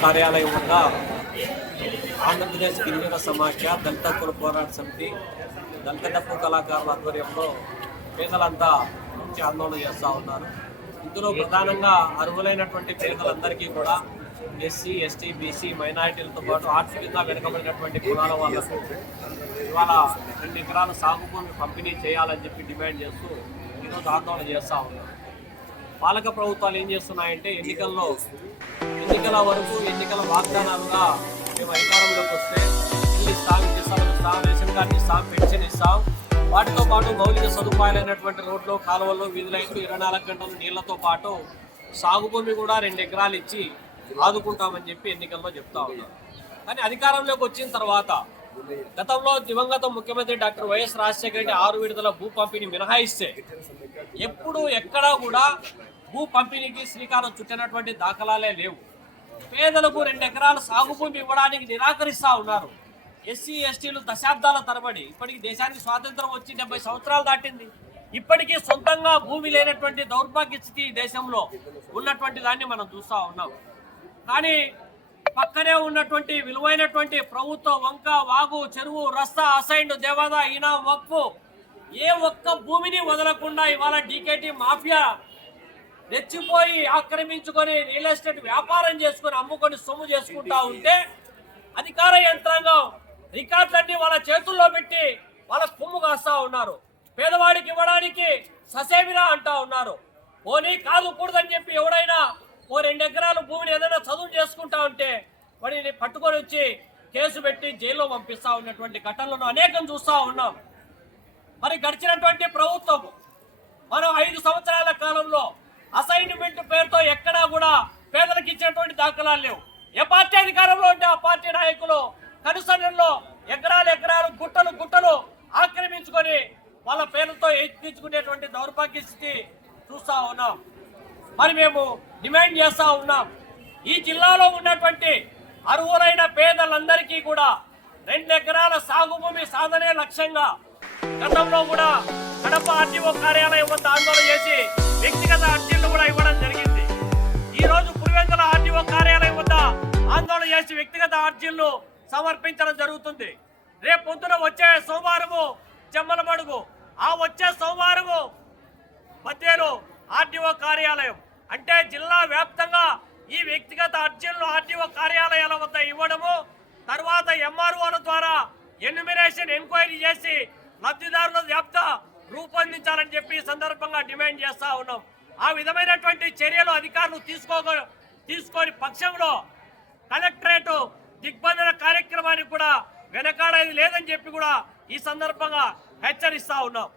కార్యాలయం ఆంధ్రప్రదేశ్ గిరిజన సమాఖ్య దళిత కుల పోరాట సమితి దళిత డప్పు కళాకారుల ఆధ్వర్యంలో పేదలంతా మంచి ఆందోళన చేస్తూ ఉన్నారు. ఇందులో ప్రధానంగా అర్హులైనటువంటి పేదలందరికీ కూడా ఎస్సీ ఎస్టీ బీసీ మైనారిటీలతో పాటు ఆర్థికంగా వెనుకబడినటువంటి కులాల వాళ్ళకు ఇవాళ రెండు ఎకరాల సాగు భూమి పంపిణీ చేయాలని చెప్పి డిమాండ్ చేస్తూ ఈరోజు ఆందోళన చేస్తూ ఉన్నారు. పాలక ప్రభుత్వాలు ఏం చేస్తున్నాయంటే ఎన్నికల్లో ఎన్నికల వరకు ఎన్నికల వాగ్దానాలుగా మేము అధికారంలోకి వస్తే ఇల్లు ఇస్తాం ఇది ఇస్తాం ఇస్తాం రేషన్ కార్డు ఇస్తాం పెన్షన్ ఇస్తాం. వాటితో పాటు మౌలిక సదుపాయాలైనటువంటి రోడ్లు కాలువలు వీధి ఇరవై నాలుగు గంటలు నీళ్ళతో పాటు సాగు భూమి కూడా రెండు ఎకరాలు ఇచ్చి ఆదుకుంటామని చెప్పి ఎన్నికల్లో చెప్తా ఉన్నారు కానీ అధికారంలోకి వచ్చిన తర్వాత గతంలో దివంగత ముఖ్యమంత్రి డాక్టర్ వైఎస్ రాజశేఖర రెడ్డి ఆరు విడుదల భూ పంపిణీ మినహాయిస్తే ఎప్పుడు ఎక్కడా కూడా భూ పంపిణీకి శ్రీకారం చుట్టినటువంటి దాఖలాలే లేవు. పేదలకు రెండు ఎకరాల సాగు భూమి ఇవ్వడానికి నిరాకరిస్తా ఉన్నారు. ఎస్సీ ఎస్టీలు దశాబ్దాల తరబడి ఇప్పటికి దేశానికి స్వాతంత్రం వచ్చి డెబ్బై సంవత్సరాలు దాటింది. ఇప్పటికీ సొంతంగా భూమి లేనటువంటి దౌర్భాగ్య స్థితి దేశంలో ఉన్నటువంటి దాన్ని మనం చూస్తా ఉన్నాం. కానీ పక్కనే ఉన్నటువంటి విలువైనటువంటి ప్రభుత్వ వంక వాగు చెరువు రస్తా అసైన్డ్ దేవాదా ఈనా వక్ఫ్ ఏ ఒక్క భూమిని వదలకుండా ఇవాళ డీకేటీ మాఫియా రెచ్చిపోయి ఆక్రమించుకొని రియల్ ఎస్టేట్ వ్యాపారం చేసుకొని అమ్ముకొని సొమ్ము చేసుకుంటా ఉంటే అధికార యంత్రాంగం రికార్డులన్నీ వాళ్ళ చేతుల్లో పెట్టి వాళ్ళ కొమ్ము కాస్తా ఉన్నారు. పేదవాడికి ఇవ్వడానికి ససేమిరా అంటా ఉన్నారు. పోనీ కాదు కూడదని చెప్పి ఎవడైనా ఓ రెండు ఎకరాలు భూమిని ఏదైనా చదువు చేసుకుంటా ఉంటే వాడిని పట్టుకొని వచ్చి కేసు పెట్టి జైల్లో పంపిస్తా ఉన్నటువంటి ఘటనలను అనేకం చూస్తూ ఉన్నాం. మరి గడిచినటువంటి ప్రభుత్వం మనం ఐదు సంవత్సరాల కాలంలో అసైన్మెంట్ పేరుతో ఎక్కడా కూడా పేదలకు ఇచ్చినటువంటి దాఖలాలు లేవు. ఏ పార్టీ అధికారంలో ఉంటే ఆ పార్టీ నాయకులు కనుసరణలో ఎకరాలు ఎకరాలు గుట్టలు గుట్టలు ఆక్రమించుకొని వాళ్ళ పేర్లతో ఎక్కించుకునేటువంటి దౌర్భాగ్య స్థితి చూస్తా ఉన్నాం. మరి మేము డిమాండ్ చేస్తూ ఉన్నాం. ఈ జిల్లాలో ఉన్నటువంటి అర్హులైన పేదలందరికీ కూడా రెండు ఎకరాల సాగు భూమి సాధనే లక్ష్యంగా గతంలో కూడా కడప ఆర్టీఓ కార్యాలయం వద్ద ఆందోళన చేసి వ్యక్తిగత అర్జీలు కూడా ఇవ్వడం జరిగింది. ఈ రోజు ఆర్టీఓ కార్యాలయం వద్ద ఆందోళన చేసి వ్యక్తిగత అర్జీలను సమర్పించడం జరుగుతుంది. రేపు పొద్దున వచ్చే సోమవారము చెమ్మలమడుగు ఆ వచ్చే సోమవారము మధ్యలో ఆర్టీఓ కార్యాలయం. అంటే జిల్లా వ్యాప్తంగా ఈ వ్యక్తిగత అర్జీలను ఆర్టీఓ కార్యాలయాల వద్ద ఇవ్వడము తర్వాత ఎంఆర్ఓల ద్వారా ఎన్యుమినేషన్ ఎంక్వైరీ చేసి లబ్ధిదారుల జాబితా రూపొందించాలని చెప్పి సందర్భంగా డిమాండ్ చేస్తా ఉన్నాం. ఆ విధమైనటువంటి చర్యలు అధికారులు తీసుకోగల తీసుకొని పక్షంలో కలెక్టరేటు దిగ్బంధన కార్యక్రమానికి కూడా వెనకాడేది లేదని చెప్పి కూడా ఈ సందర్భంగా హెచ్చరిస్తా ఉన్నాం.